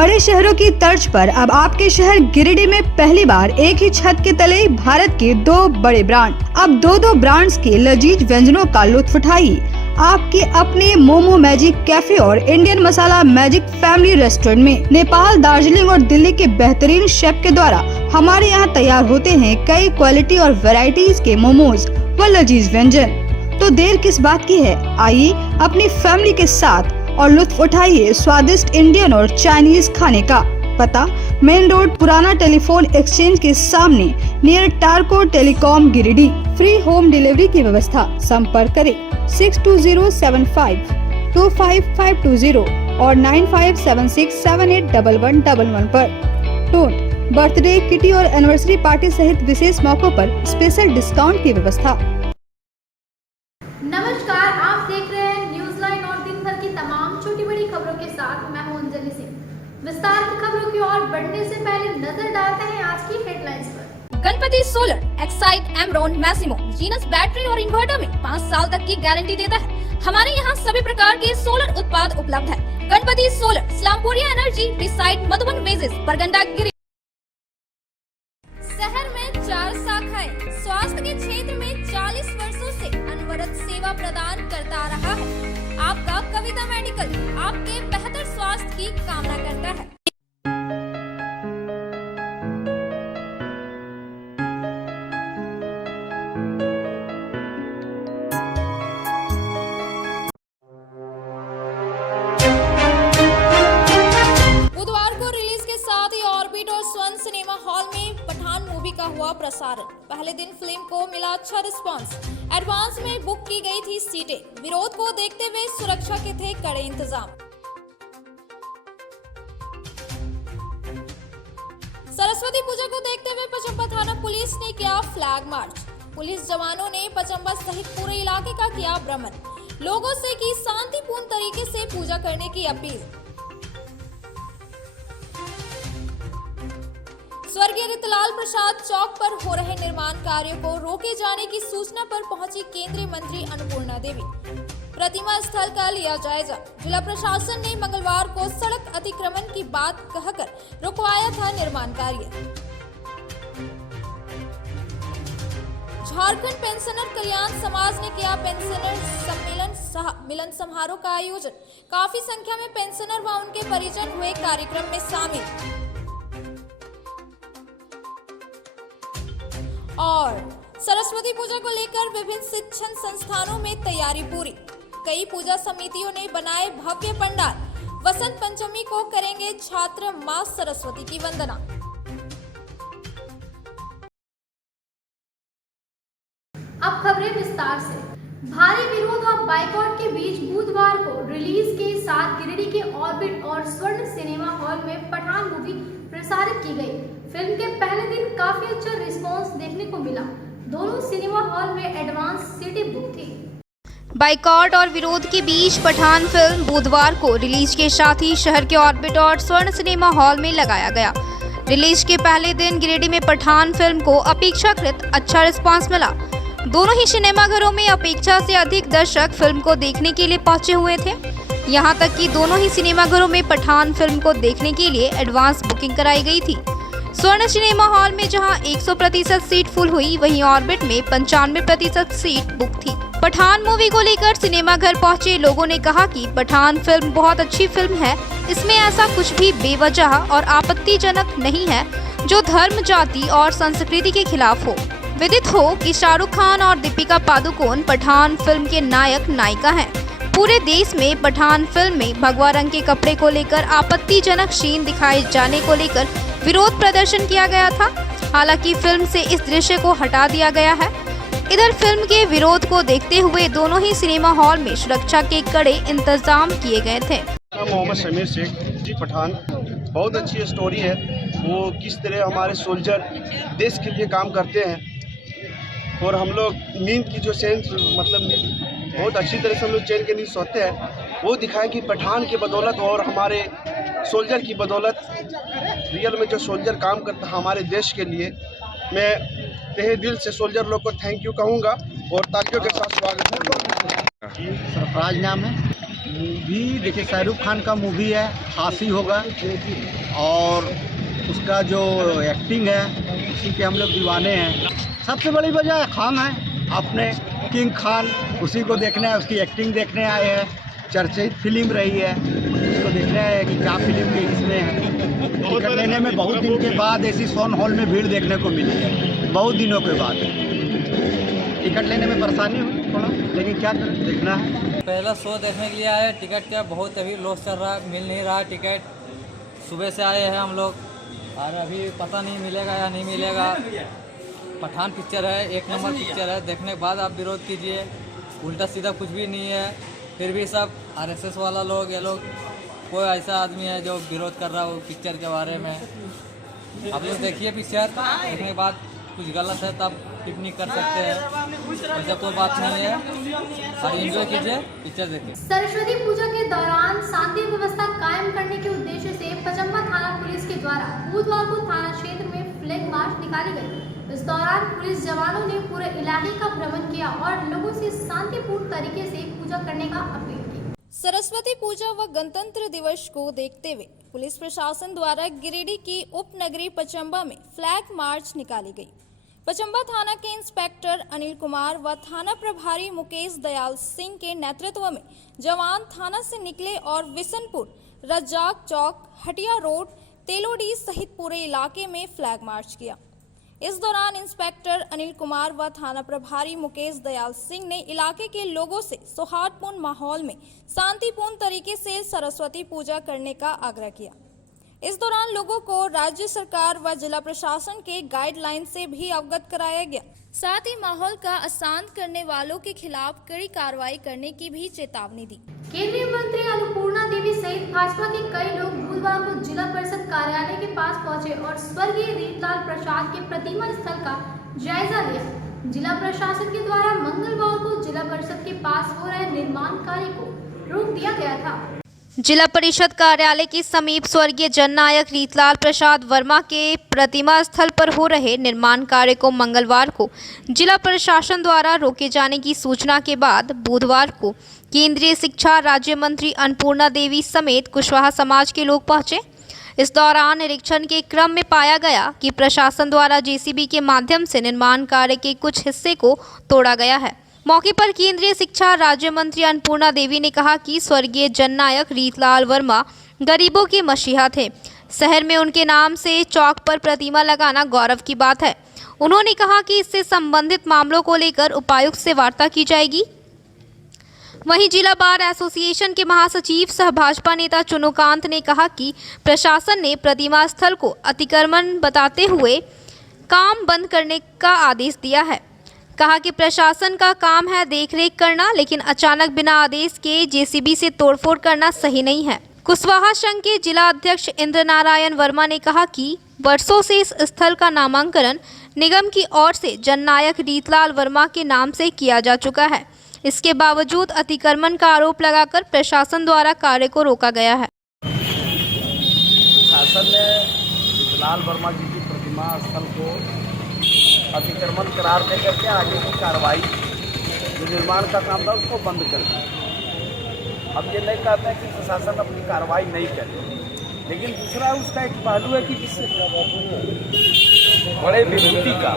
बड़े शहरों की तर्ज पर अब आपके शहर गिरिडीह में पहली बार एक ही छत के तले भारत के 2 बड़े ब्रांड। अब दो ब्रांड्स के लजीज व्यंजनों का लुत्फ उठाइए आपके अपने मोमो मैजिक कैफे और इंडियन मसाला मैजिक फैमिली रेस्टोरेंट में। नेपाल, दार्जिलिंग और दिल्ली के बेहतरीन शेफ के द्वारा हमारे यहाँ तैयार होते हैं कई क्वालिटी और वैरायटीज के मोमोज व लजीज व्यंजन। तो देर किस बात की है, आइए अपनी फैमिली के साथ और लुत्फ उठाइए स्वादिष्ट इंडियन और चाइनीज खाने का। पता मेन रोड, पुराना टेलीफोन एक्सचेंज के सामने, near Tarco telecom, Giridih. Free home delivery की व्यवस्था। संपर्क करें 6207525520 और 9576781111 पर। टोट बर्थडे, किटी और एनिवर्सरी पार्टी सहित विशेष मौकों पर स्पेशल डिस्काउंट की व्यवस्था। नमस्कार, आप देख रहे हैं न्यूज लाइन और दिन भर की तमाम छोटी बड़ी खबरों के साथ मैं हूं अंजलि सिंह। विस्तार की खबरों की ओर बढ़ने से पहले नजर डालते हैं आज की हेडलाइंस पर। Ganpati solar Exide Amaron Maximo Genus battery और इन्वर्टर में 5 साल तक की गारंटी देता है। हमारे यहाँ सभी प्रकार के सोलर उत्पाद उपलब्ध है। Ganpati solar, Salampuria energy, beside Madhuban वेजेस, परगंडा गिरी। शहर में 4 शाखाएं स्वास्थ्य के क्षेत्र में 40 वर्षों से अनवरत सेवा प्रदान करता आ रहा है। आपका कविता मेडिकल आपके बेहतर स्वास्थ्य की कामना करता है। बुधवार को रिलीज के साथ ही ऑर्बिट और स्वर्ण सिनेमा हॉल में पठान मूवी का हुआ प्रसारण। पहले दिन फिल्म को मिला अच्छा रिस्पांस। एडवांस में बुक की गई थी सीटें। विरोध को देखते हुए सुरक्षा के थे कड़े इंतजाम। सरस्वती पूजा को देखते हुए पचंबा थाना पुलिस ने किया फ्लैग मार्च। पुलिस जवानों ने पचंबा सहित पूरे इलाके का किया भ्रमण। लोगों से की शांतिपूर्ण तरीके से पूजा करने की अपील। स्वर्गीय रितलाल प्रसाद चौक पर हो रहे निर्माण कार्यों को रोके जाने की सूचना पर पहुंची केंद्रीय मंत्री अन्नपूर्णा देवी। प्रतिमा स्थल का लिया जायजा। जिला प्रशासन ने मंगलवार को सड़क अतिक्रमण की बात कहकर रुकवाया था निर्माण कार्य। झारखंड पेंशनर कल्याण समाज ने किया पेंशनर सम्मेलन मिलन समारोह का आयोजन। काफी संख्या में पेंशनर व उनके परिजन हुए कार्यक्रम में शामिल। और सरस्वती पूजा को लेकर विभिन्न शिक्षण संस्थानों में तैयारी पूरी। कई पूजा समितियों ने बनाए भव्य पंडाल। वसंत पंचमी को करेंगे छात्र मां सरस्वती की वंदना। अब खबरें विस्तार से। भारी विरोध और बाइकॉट के बीच बुधवार को रिलीज के साथ गिरिडीह के ऑर्बिट और स्वर्ण सिनेमा हॉल में पठान मूवी प्रसारित की गई। फिल्म के पहले दिन काफी अच्छा रिस्पांस देखने को मिला। दोनों सिनेमा हॉल में एडवांस सीटें बुक थी। बाइकॉट और विरोध के बीच पठान फिल्म बुधवार को रिलीज के साथ ही शहर के ऑर्बिट और स्वर्ण सिनेमा हॉल में लगाया गया। रिलीज के पहले दिन गिरिडीह में पठान फिल्म को अपेक्षाकृत अच्छा रिस्पांस मिला। दोनों ही सिनेमाघरों में अपेक्षा से अधिक दर्शक फिल्म को देखने के लिए पहुंचे हुए थे। यहां तक कि दोनों ही सिनेमाघरों में पठान फिल्म को देखने के लिए एडवांस बुकिंग कराई गई थी। स्वर्ण सिनेमा हॉल में जहां 100% सीट फुल हुई, वहीं ऑर्बिट में 95% सीट बुक थी। पठान मूवी को लेकर सिनेमाघर पहुंचे लोगों ने कहा कि पठान फिल्म बहुत अच्छी फिल्म है। इसमें ऐसा कुछ भी बेवजह और आपत्तिजनक नहीं है जो धर्म, जाति और संस्कृति के खिलाफ हो। विदित हो कि शाहरुख खान और दीपिका पादुकोण पठान फिल्म के नायक नायिका हैं। पूरे देश में पठान फिल्म में भगवा रंग के कपड़े को लेकर आपत्तिजनक सीन दिखाए जाने को लेकर विरोध प्रदर्शन किया गया था। हालांकि फिल्म से इस दृश्य को हटा दिया गया है। इधर फिल्म के विरोध को देखते हुए दोनों ही सिनेमा हॉल में सुरक्षा के कड़े इंतजाम किए गए थे। मोहम्मद समीर शेख जी, पठान बहुत अच्छी स्टोरी है। वो किस तरह हमारे सोल्जर देश के लिए काम करते हैं और हम लोग नींद की जो सेंस मतलब बहुत अच्छी तरह से हम लोग चैन के नींद सोते हैं, वो दिखाएं कि पठान की बदौलत और हमारे सोल्जर की बदौलत रियल में जो सोल्जर काम करता है हमारे देश के लिए, मैं तहे दिल से सोल्जर लोग को थैंक यू कहूँगा और तालियों के साथ स्वागत करूँगा। सरफराज नाम है। मूवी देखिए शाहरुख खान का मूवी है, खासी होगा और उसका जो एक्टिंग है उसी के हम लोग दीवाने हैं। सबसे बड़ी वजह खान है, अपने किंग खान, उसी को देखने आए, उसकी एक्टिंग देखने आए हैं। चर्चित फिल्म रही है, उसको देखने आए हैं कि क्या फिल्म के इसमें है। टिकट लेने में बहुत दिन के बाद ऐसी सोन हॉल में भीड़ देखने को मिली है, बहुत दिनों के बाद। टिकट लेने में परेशानी हुई थोड़ा, लेकिन क्या करें, देखना है। पहला शो देखने के लिए आए, टिकट का बहुत अभी लॉस चल रहा है, मिल नहीं रहा टिकट। सुबह से आए हैं हम लोग और अभी पता नहीं मिलेगा या नहीं मिलेगा। पठान पिक्चर है, एक नंबर पिक्चर है, देखने के बाद आप विरोध कीजिए। उल्टा सीधा कुछ भी नहीं है, फिर भी सब आरएसएस वाला लोग, ये लोग, कोई ऐसा आदमी है जो विरोध कर रहा हो पिक्चर के बारे में। आप लोग देखिए पिक्चर, देखने के बाद कुछ गलत है तब टिप्पणी कर सकते हैं, ऐसा कोई बात नहीं है। और एंजॉय कीजिए, पिक्चर देखिए। सरस्वती पूजा के दौरान शांति व्यवस्था कायम करने के उद्देश्य से पचम्बा थाना पुलिस के द्वारा बुधवार को थाना क्षेत्र में फ्लैग मार्च निकाली गई। इस दौरान पुलिस जवानों ने पूरे इलाके का भ्रमण किया और लोगों से शांतिपूर्ण तरीके से पूजा करने का अपील की। सरस्वती पूजा व गणतंत्र दिवस को देखते हुए पुलिस प्रशासन द्वारा गिरिडीह की उपनगरी पचम्बा में फ्लैग मार्च निकाली गई। पचम्बा थाना के इंस्पेक्टर अनिल कुमार व थाना प्रभारी मुकेश दयाल सिंह के नेतृत्व में जवान थाना से निकले और विशनपुर, रज्जाक चौक, हटिया रोड, तेलोडी सहित पूरे इलाके में फ्लैग मार्च किया। इस दौरान इंस्पेक्टर अनिल कुमार व थाना प्रभारी मुकेश दयाल सिंह ने इलाके के लोगों से सौहार्दपूर्ण माहौल में शांतिपूर्ण तरीके से सरस्वती पूजा करने का आग्रह किया। इस दौरान लोगों को राज्य सरकार व जिला प्रशासन के गाइडलाइन से भी अवगत कराया गया। साथ ही माहौल का अशांत करने वालों के खिलाफ कड़ी कार्रवाई करने की भी चेतावनी दी। केंद्रीय मंत्री अन्नपूर्णा देवी सहित भाजपा के कई लोग बुधवार को जिला परिषद कार्यालय के पास पहुंचे और स्वर्गीय रीतलाल प्रसाद के प्रतिमा स्थल का जायजा लिया। जिला प्रशासन के द्वारा मंगलवार को जिला परिषद के पास हो रहे निर्माण कार्य को रोक दिया गया था। जिला परिषद कार्यालय के समीप स्वर्गीय जननायक रीतलाल प्रसाद वर्मा के प्रतिमा स्थल पर हो रहे निर्माण कार्य को मंगलवार को जिला प्रशासन द्वारा रोके जाने की सूचना के बाद बुधवार को केंद्रीय शिक्षा राज्य मंत्री अन्नपूर्णा देवी समेत कुशवाहा समाज के लोग पहुंचे। इस दौरान निरीक्षण के क्रम में पाया गया कि प्रशासन द्वारा जेसीबी के माध्यम से निर्माण कार्य के कुछ हिस्से को तोड़ा गया है। मौके पर केंद्रीय शिक्षा राज्य मंत्री अन्नपूर्णा देवी ने कहा कि स्वर्गीय जननायक रीतलाल वर्मा गरीबों के मसीहा थे। शहर में उनके नाम से चौक पर प्रतिमा लगाना गौरव की बात है। उन्होंने कहा कि इससे संबंधित मामलों को लेकर उपायुक्त से वार्ता की जाएगी। वहीं जिला बार एसोसिएशन के महासचिव सह भाजपा नेता चुनुकांत ने कहा कि प्रशासन ने प्रतिमा स्थल को अतिक्रमण बताते हुए काम बंद करने का आदेश दिया है। कहा कि प्रशासन का काम है देखरेख करना, लेकिन अचानक बिना आदेश के जेसीबी से तोड़फोड़ करना सही नहीं है। कुशवाहा संघ के जिला अध्यक्ष इंद्र नारायण वर्मा ने कहा कि वर्षों से इस स्थल का नामांकन निगम की ओर से जननायक रीतलाल वर्मा के नाम से किया जा चुका है। इसके बावजूद अतिक्रमण का आरोप लगाकर प्रशासन द्वारा कार्य को रोका गया है। शासन ने रीतलाल वर्मा जी की प्रतिमा स्थल को अतिक्रमण करार दे करके आगे की कार्रवाई जो निर्माण का काम था उसको बंद कर दिया। अब ये नहीं कहते हैं कि प्रशासन अपनी कार्रवाई नहीं करे, लेकिन दूसरा उसका एक पहलू है कि जिससे बड़े विभूति का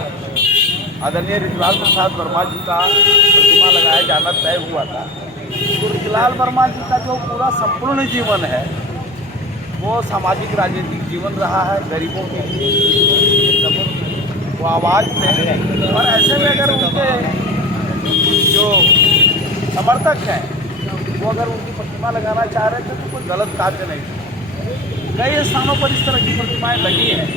आदरणीय रीतलाल प्रसाद वर्मा जी का प्रतिमा लगाया जाना तय हुआ था। तो रीतलाल वर्मा जी का जो पूरा संपूर्ण जीवन है वो सामाजिक राजनीतिक जीवन रहा है, गरीबों के लिए वो आवाज़ थे। और ऐसे में अगर उनके जो समर्थक हैं वो अगर उनकी प्रतिमा लगाना चाह रहे थे तो कोई गलत कार्य नहीं था। कई स्थानों पर इस तरह की प्रतिमाएं लगी हैं।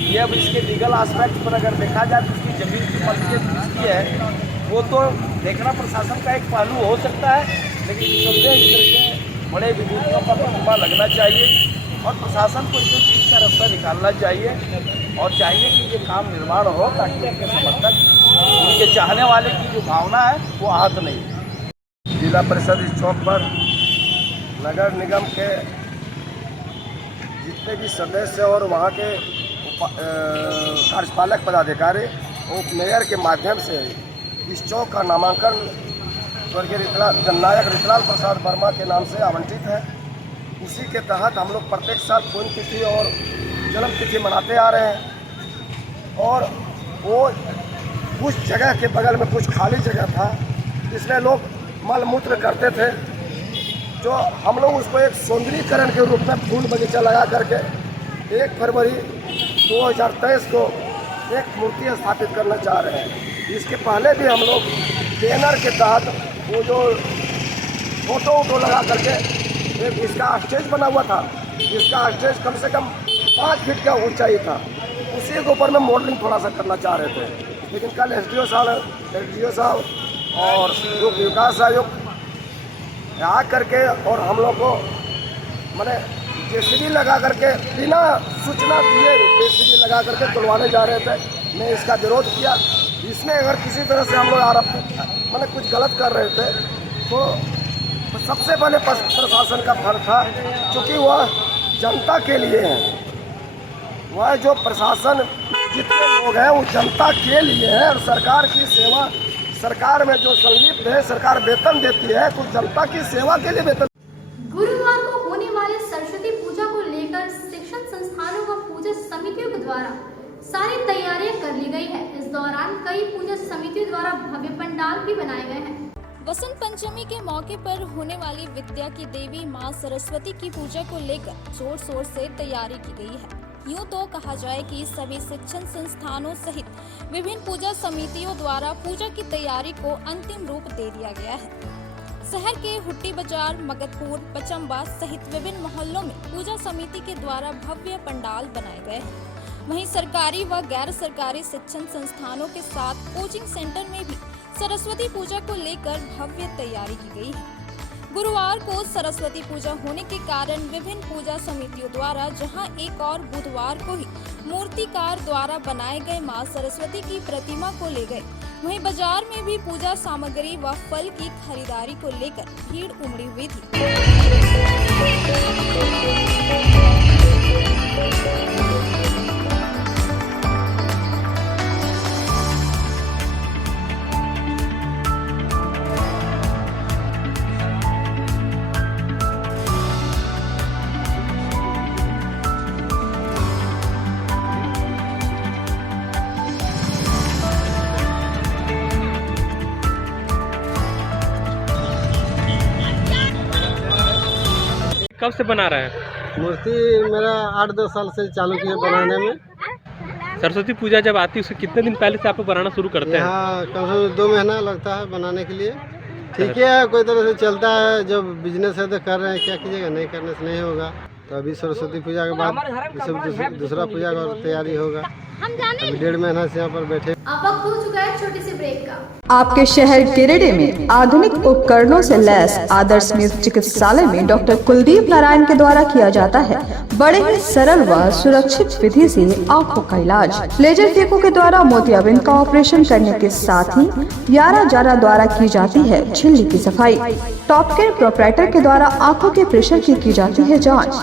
ये अब इसके लीगल आस्पेक्ट पर अगर देखा जाए तो उसकी जमीन की मलकियत किसकी है वो तो देखना प्रशासन का एक पहलू हो सकता है, लेकिन निसंदेह इस तरह के बड़े विभूतियों का प्रतिमा लगना चाहिए और प्रशासन को इस चीज़ का रास्ता निकालना चाहिए और चाहिए कि ये काम निर्माण हो ताकि उनके समर्थक, उनके चाहने वाले की जो भावना है वो आहत नहीं। जिला परिषद इस चौक पर नगर निगम के जितने भी सदस्य और वहाँ के कार्यपालक पदाधिकारी उप मेयर के माध्यम से इस चौक का नामांकन स्वर्गीय जननायक ऋतुलाल प्रसाद वर्मा के नाम से आवंटित है। उसी के तहत हम लोग प्रत्येक साल पुण्यतिथि और जन्मतिथि मनाते आ रहे हैं। और वो उस जगह के बगल में कुछ खाली जगह था, इसमें लोग मल मूत्र करते थे, जो हम लोग उसको एक सौंदर्यीकरण के रूप में फूल बगीचा लगा करके 1 फरवरी 2023 को एक मूर्ति स्थापित करना चाह रहे हैं। इसके पहले भी हम लोग बैनर के तहत वो जो फोटो लगा करके एक इसका स्टेज बना हुआ था, इसका स्टेज कम से कम 5 फीट का ऊंचाई था, उसी के ऊपर में मॉडलिंग थोड़ा सा करना चाह रहे थे। लेकिन कल एसडीओ साहब और जो विकास आयुक्त आ करके और हम लोग को मैंने जेसीबी लगा करके बिना सूचना दिए जेसीबी लगा करके तुलवाने जा रहे थे। मैं इसका विरोध किया। इसमें अगर किसी तरह से हम लोग आरोप मैंने कुछ गलत कर रहे थे तो सबसे पहले प्रशासन का फर्क था, क्योंकि वह जनता के लिए है। वह जो प्रशासन जितने लोग हैं वो जनता के लिए है, और सरकार की सेवा, सरकार में जो संलिप्त है, सरकार वेतन देती है तो जनता की सेवा के लिए वेतन। गुरुवार को होने वाले सरस्वती पूजा को लेकर शिक्षण संस्थानों व पूजा समितियों के द्वारा सारी तैयारियां कर ली गई है। इस दौरान कई पूजा समितियों द्वारा भव्य पंडाल भी बनाए गए हैं। वसंत पंचमी के मौके पर होने वाली विद्या की देवी मां सरस्वती की पूजा को लेकर जोर शोर से तैयारी की गई है। यूं तो कहा जाए कि सभी शिक्षण संस्थानों सहित विभिन्न पूजा समितियों द्वारा पूजा की तैयारी को अंतिम रूप दे दिया गया है। शहर के हुट्टी बाजार, मगधपुर, पचम्बा सहित विभिन्न मोहल्लों में पूजा समिति के द्वारा भव्य पंडाल बनाए गए हैं। वहीं सरकारी व गैर सरकारी शिक्षण संस्थानों के साथ कोचिंग सेंटर में भी सरस्वती पूजा को लेकर भव्य तैयारी की गई है। गुरुवार को सरस्वती पूजा होने के कारण विभिन्न पूजा समितियों द्वारा जहां एक और बुधवार को ही मूर्तिकार द्वारा बनाए गए मां सरस्वती की प्रतिमा को ले गए, वहीं बाजार में भी पूजा सामग्री व फल की खरीदारी को लेकर भीड़ उमड़ी हुई थी। कब से बना रहे हैं? मूर्ति मेरा 8-10 साल से चालू किया बनाने में। सरस्वती पूजा जब आती है उससे कितने दिन पहले से आप बनाना शुरू करते हैं? हाँ, कम से कम 2 महीना लगता है बनाने के लिए। ठीक है, कोई तरह से चलता है। जब बिजनेस है तो कर रहे हैं, क्या कीजिएगा, नहीं करने से नहीं होगा। तो अभी सरस्वती पूजा के बाद दूसरा पूजा का तैयारी होगा। अभी 1.5 महीना से यहाँ पर बैठे। अब वक्त हो चुका है छोटी सी ब्रेक का। आपके शहर गिरिडीह में आधुनिक उपकरणों से लैस आदर्श नेत्र चिकित्सालय में डॉक्टर कुलदीप नारायण के द्वारा किया जाता है बड़े ही सरल व सुरक्षित विधि से आँखों का इलाज। लेजर फेको के द्वारा मोतियाबिंद का ऑपरेशन करने के साथ ही यारा जारा द्वारा की जाती है झिल्ली की सफाई। टॉप केयर प्रोपराइटर के द्वारा आँखों के प्रेशर की जाती है जाँच।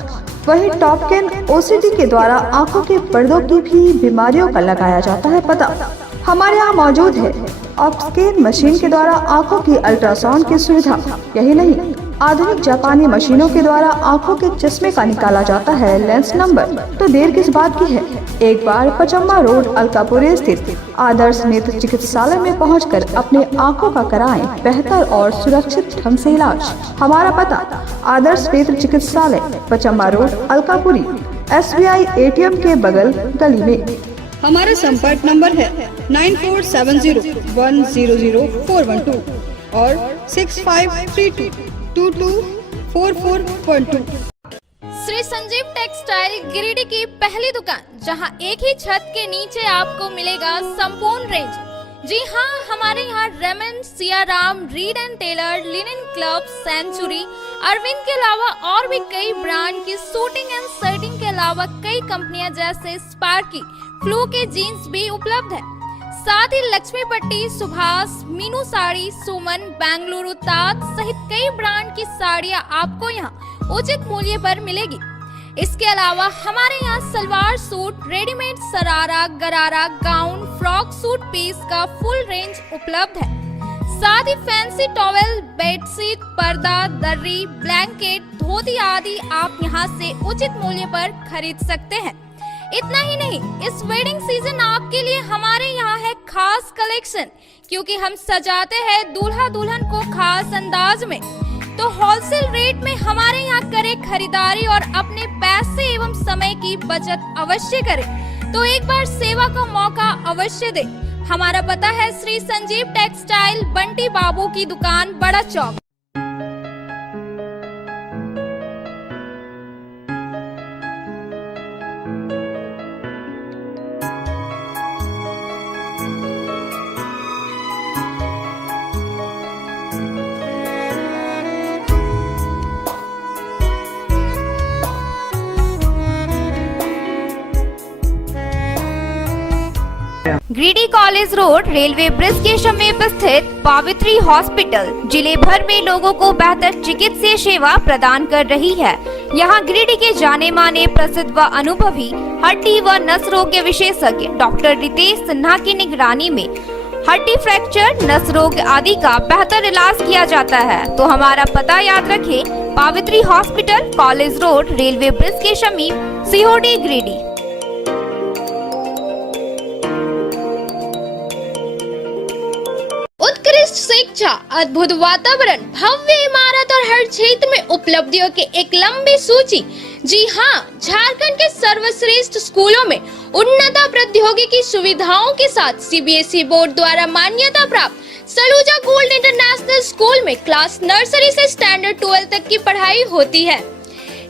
वही टॉपकेन ओसीडी के द्वारा आंखों के पर्दों की भी बीमारियों का लगाया जाता है पता। हमारे यहाँ मौजूद है ऑप्स्केन मशीन के द्वारा आंखों की अल्ट्रासाउंड की सुविधा। यही नहीं, आधुनिक जापानी मशीनों के द्वारा आंखों के चश्मे का निकाला जाता है लेंस नंबर। तो देर किस बात की है, एक बार पचम्बा रोड अलकापुरी स्थित आदर्श नेत्र चिकित्सालय में पहुंचकर अपने आंखों का कराएं बेहतर और सुरक्षित ढंग से इलाज। हमारा पता आदर्श नेत्र चिकित्सालय, Pachamba road Alkapuri, SBI ATM के बगल गली में। हमारा संपर्क नंबर है 9470100412 और 6532224412। श्री संजीव टेक्सटाइल गिरिडीह की पहली दुकान, जहां एक ही छत के नीचे आपको मिलेगा संपूर्ण रेंज। जी हां, हमारे यहाँ Raymond, Siyaram, Reid and Taylor, Linen Club, Century, Arvind के अलावा और भी कई ब्रांड की सूटिंग एंड शर्टिंग के अलावा कई कंपनियां जैसे स्पार्की, फ्लू के जीन्स भी उपलब्ध है। साथ ही लक्ष्मी पट्टी, सुभाष, मीनू साड़ी, सुमन, बेंगलुरु ताज सहित कई ब्रांड की साड़ियां आपको यहाँ उचित मूल्य पर मिलेगी। इसके अलावा हमारे यहाँ सलवार सूट, रेडीमेड सरारा, गरारा, गाउन, फ्रॉक सूट पीस का फुल रेंज उपलब्ध है। साथ ही फैंसी टॉवेल, बेडशीट, पर्दा, दर्री, ब्लैंकेट, धोती आदि आप यहाँ से उचित मूल्य पर खरीद सकते हैं। इतना ही नहीं, इस वेडिंग सीजन आपके लिए हमारे यहाँ है खास कलेक्शन, क्योंकि हम सजाते हैं दूल्हा दुल्हन को खास अंदाज में। तो होलसेल रेट में हमारे यहाँ करें खरीदारी और अपने पैसे एवं समय की बचत अवश्य करें। तो एक बार सेवा का मौका अवश्य दें। हमारा पता है श्री संजीव टेक्सटाइल, बंटी बाबू की दुकान, Bada Chowk. Giridih college road railway bridge के समीप स्थित पावित्री हॉस्पिटल जिले भर में लोगों को बेहतर चिकित्सीय सेवा प्रदान कर रही है। यहाँ गिरिडीह के जाने माने प्रसिद्ध व अनुभवी हड्डी व नस रोग के विशेषज्ञ डॉक्टर रितेश सिन्हा की निगरानी में हड्डी फ्रैक्चर, नस रोग आदि का बेहतर इलाज किया जाता है। तो हमारा पता याद रखें, Pavitri hospital, college road, railway bridge के समीप, सीहोडी, गिरिडीह। उत्कृष्ट शिक्षा, अद्भुत वातावरण, भव्य इमारत और हर क्षेत्र में उपलब्धियों की एक लंबी सूची। जी हाँ, झारखंड के सर्वश्रेष्ठ स्कूलों में उन्नत प्रौद्योगिकी सुविधाओं के साथ सीबीएसई बोर्ड द्वारा मान्यता प्राप्त सलूजा गोल्ड इंटरनेशनल स्कूल में क्लास नर्सरी से स्टैंडर्ड 12 तक की पढ़ाई होती है।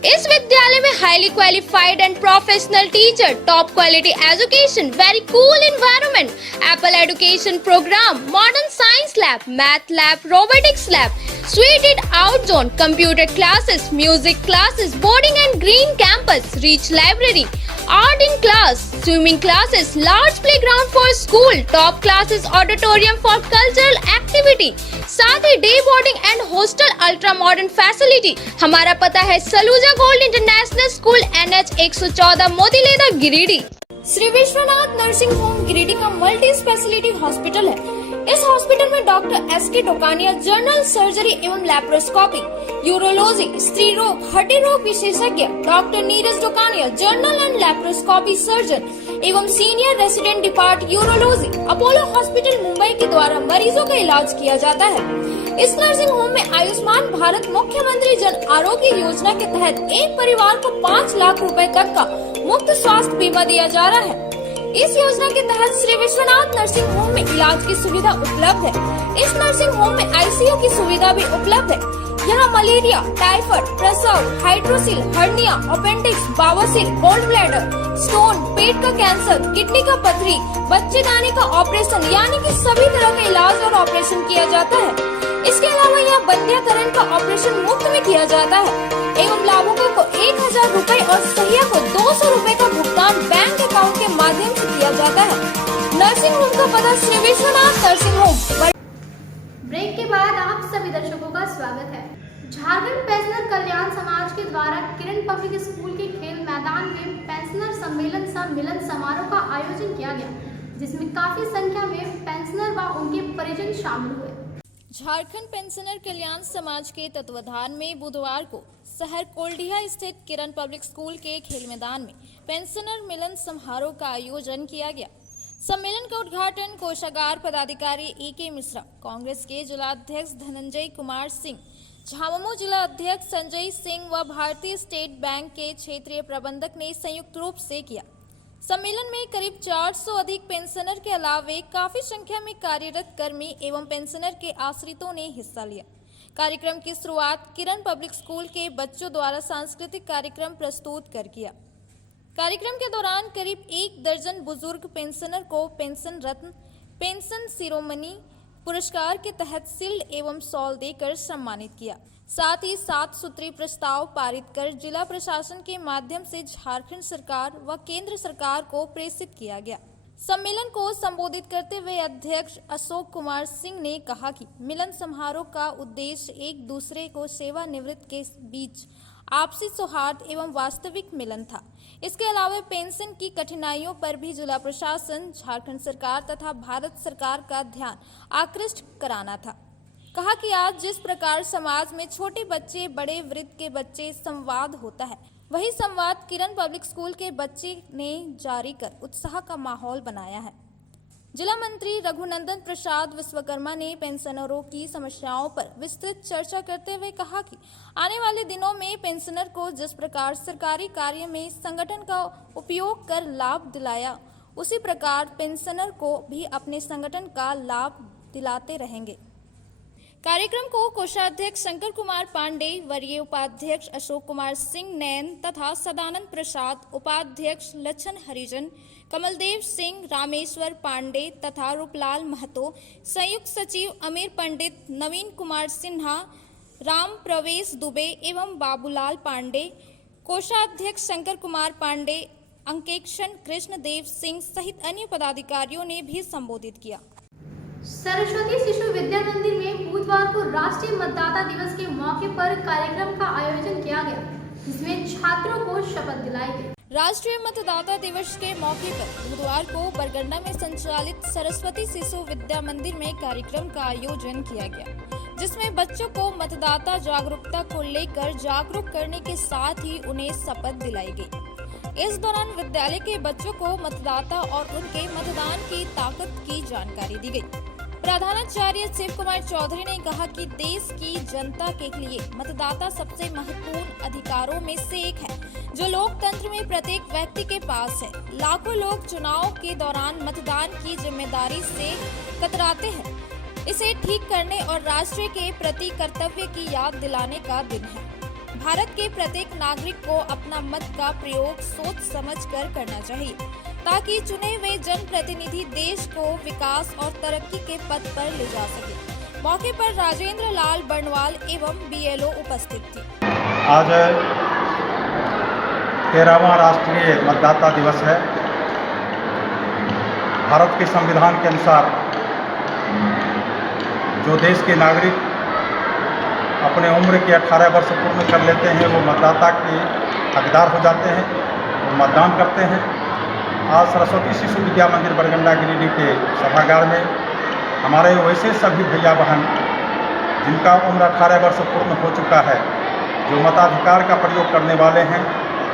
इस विद्यालय में highly qualified and professional teacher, top quality education, very cool environment, Apple education program, modern science lab, math lab, robotics lab, suited out zone, computer classes, music classes, boarding and green campus, rich library, art in class, swimming classes, large playground for school, top classes, auditorium for cultural activity, साथ ही day boarding and hostel ultra modern facility. हमारा पता है Saluja gold international school, NH 114, Motileda, Giridih. Shri Vishwanath nursing home Giridih का multi speciality hospital है। इस hospital में doctor S.K. Dokania general surgery एवं लैप्रोस्कोपी, यूरोलॉजी, स्त्री रोग, हड्डी रोग विशेषज्ञ, doctor Neeraj Dokania general and laparoscopy surgeon एवं senior resident depart urology, Apollo hospital Mumbai के द्वारा मरीजों का इलाज किया जाता है। इस नर्सिंग होम में आयुष्मान भारत मुख्यमंत्री जन आरोग्य योजना के तहत एक परिवार को 5 लाख रुपए तक का मुफ्त स्वास्थ्य बीमा दिया जा रहा है। इस योजना के तहत श्री विश्वनाथ नर्सिंग होम में इलाज की सुविधा उपलब्ध है। इस नर्सिंग होम में ICU की सुविधा भी उपलब्ध है। यहाँ मलेरिया, टाइफाइड, प्रसव, हाइड्रोसिल, हर्निया, अपेंडिक्स, बावसीर, गोल्ड ब्लैडर, स्टोन, पेट का कैंसर, किडनी का पथरी, बच्चेदानी का ऑपरेशन यानी कि सभी तरह का इलाज और ऑपरेशन किया जाता है। इसके अलावा यहाँ बंध्याकरण का ऑपरेशन मुफ्त में किया जाता है एवं लाभुकों को 1000 रुपए और सहिया को 200 रुपए का भुगतान बैंक अकाउंट के माध्यम से किया जाता है। नर्सिंग होम का पता Shri Vishwanath nursing home. Break के बाद आप सभी दर्शकों का स्वागत है। झारखंड पेंशनर कल्याण समाज के द्वारा किरण पब्लिक स्कूल के खेल मैदान में पेंशनर सम्मेलन सह मिलन समारोह का आयोजन किया गया, जिसमें काफी संख्या में पेंशनर व उनके परिजन शामिल हुए। झारखंड पेंशनर कल्याण समाज के तत्वाधान में बुधवार को शहर कोल्डिया स्थित किरण पब्लिक स्कूल के खेल मैदान में पेंशनर मिलन समारोह का आयोजन किया गया। सम्मेलन का उद्घाटन कोषागार पदाधिकारी E.K. मिश्रा, कांग्रेस के जिलाध्यक्ष धनंजय कुमार सिंह, झामुमो जिला अध्यक्ष संजय सिंह व भारतीय स्टेट बैंक के क्षेत्रीय प्रबंधक ने संयुक्त रूप से किया। सम्मेलन में करीब 400 अधिक पेंशनर के अलावे काफी संख्या में कार्यरत कर्मी एवं पेंशनर के आश्रितों ने हिस्सा लिया। कार्यक्रम की शुरुआत किरण पब्लिक स्कूल के बच्चों द्वारा सांस्कृतिक कार्यक्रम प्रस्तुत कर किया। कार्यक्रम के दौरान करीब 1 दर्जन बुजुर्ग पेंशनर को पेंशन रत्न, पेंशन शिरोमणि पुरस्कार के तहत शील्ड एवं शॉल देकर सम्मानित किया। साथ ही 7 सूत्री प्रस्ताव पारित कर जिला प्रशासन के माध्यम से झारखंड सरकार व केंद्र सरकार को प्रेषित किया गया। सम्मेलन को संबोधित करते हुए अध्यक्ष अशोक कुमार सिंह ने कहा कि मिलन समारोह का उद्देश्य एक दूसरे को सेवानिवृत्त के बीच आपसी सौहार्द एवं वास्तविक मिलन था। इसके अलावा पेंशन की कठिनाइयों पर भी जिला प्रशासन, झारखंड सरकार तथा भारत सरकार का ध्यान आकृष्ट कराना था। कहा कि आज जिस प्रकार समाज में छोटे बच्चे, बड़े वृद्ध के बच्चे संवाद होता है, वही संवाद किरण पब्लिक स्कूल के बच्चे ने जारी कर उत्साह का माहौल बनाया है। जिला मंत्री रघुनंदन प्रसाद विश्वकर्मा ने पेंशनरों की समस्याओं पर विस्तृत चर्चा करते हुए कहा कि आने वाले दिनों में पेंशनर को जिस प्रकार सरकारी कार्य में संगठन का उपयोग कर लाभ दिलाया, उसी प्रकार पेंशनर को भी अपने संगठन का लाभ दिलाते रहेंगे। कार्यक्रम को कोषाध्यक्ष शंकर कुमार पांडे, वरीय उपाध्यक्ष अशोक कुमार सिंह नैन तथा सदानंद प्रसाद, उपाध्यक्ष लच्छन हरिजन, कमलदेव सिंह, रामेश्वर पांडे तथा रूपलाल महतो, संयुक्त सचिव अमीर पंडित, नवीन कुमार सिन्हा, राम प्रवेश दुबे एवं बाबूलाल पांडे, कोषाध्यक्ष शंकर कुमार पांडे, अंकेक्षण कृष्णदेव सिंह सहित अन्य पदाधिकारियों ने भी संबोधित किया। सरस्वती शिशु विद्या मंदिर में बुधवार को राष्ट्रीय मतदाता दिवस के मौके पर कार्यक्रम का आयोजन किया गया, जिसमें छात्रों को शपथ दिलाई गई। राष्ट्रीय मतदाता दिवस के मौके पर बुधवार को बरगंडा में संचालित सरस्वती शिशु विद्या मंदिर में कार्यक्रम का आयोजन किया गया, जिसमें बच्चों को मतदाता जागरूकता को लेकर जागरूक करने के साथ ही उन्हें शपथ दिलाई गई। इस दौरान विद्यालय के बच्चों को मतदाता और उनके मतदान की ताकत की जानकारी दी गई। प्रधानाचार्य शिव कुमार चौधरी ने कहा कि देश की जनता के लिए मतदाता सबसे महत्वपूर्ण अधिकारों में से एक है, जो लोकतंत्र में प्रत्येक व्यक्ति के पास है। लाखों लोग चुनाव के दौरान मतदान की जिम्मेदारी से कतराते हैं। इसे ठीक करने और राष्ट्र के प्रति कर्तव्य की याद दिलाने का दिन है। भारत के प्रत्येक नागरिक को अपना मत का प्रयोग सोच समझकर करना चाहिए, ताकि चुने हुए जनप्रतिनिधि देश को विकास और तरक्की के पथ पर ले जा सके। मौके पर राजेंद्र लाल बर्णवाल एवं बीएलओ उपस्थित थे। आज 13वां राष्ट्रीय मतदाता दिवस है। भारत के संविधान के अनुसार जो देश के नागरिक अपने उम्र के 18 वर्ष पूर्ण कर लेते हैं, वो मतदाता के हकदार हो जाते हैं, वो मतदान करते हैं। आज सरस्वती शिशु विद्या मंदिर बरगंडा गिरिडीह के सभागार में हमारे वैसे सभी भैया बहन जिनका उम्र 18 वर्ष पूर्ण हो चुका है, जो मताधिकार का प्रयोग करने वाले हैं,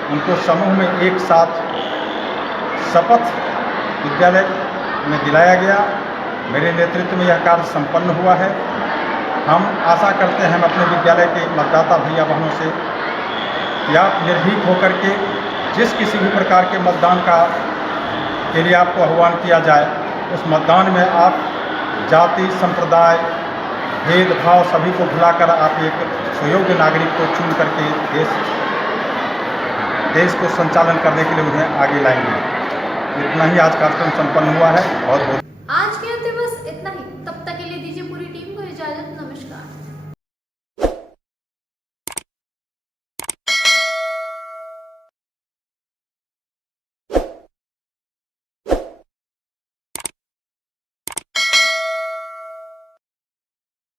उनको समूह में एक साथ शपथ विद्यालय में दिलाया गया। मेरे नेतृत्व में यह कार्य संपन्न हुआ है। हम आशा करते हैं हम अपने विद्यालय के मतदाता भैया बहनों से कि आप निर्भीक होकर के जिस किसी भी प्रकार के मतदान के लिए आपको आह्वान किया जाए, उस मतदान में आप जाति, संप्रदाय, भेदभाव सभी को भुलाकर आप एक सुयोग्य नागरिक को चुन करके देश को संचालन करने के लिए उन्हें आगे लाएंगे। इतना ही आज कार्यक्रम संपन्न हुआ है। बहुत बहुत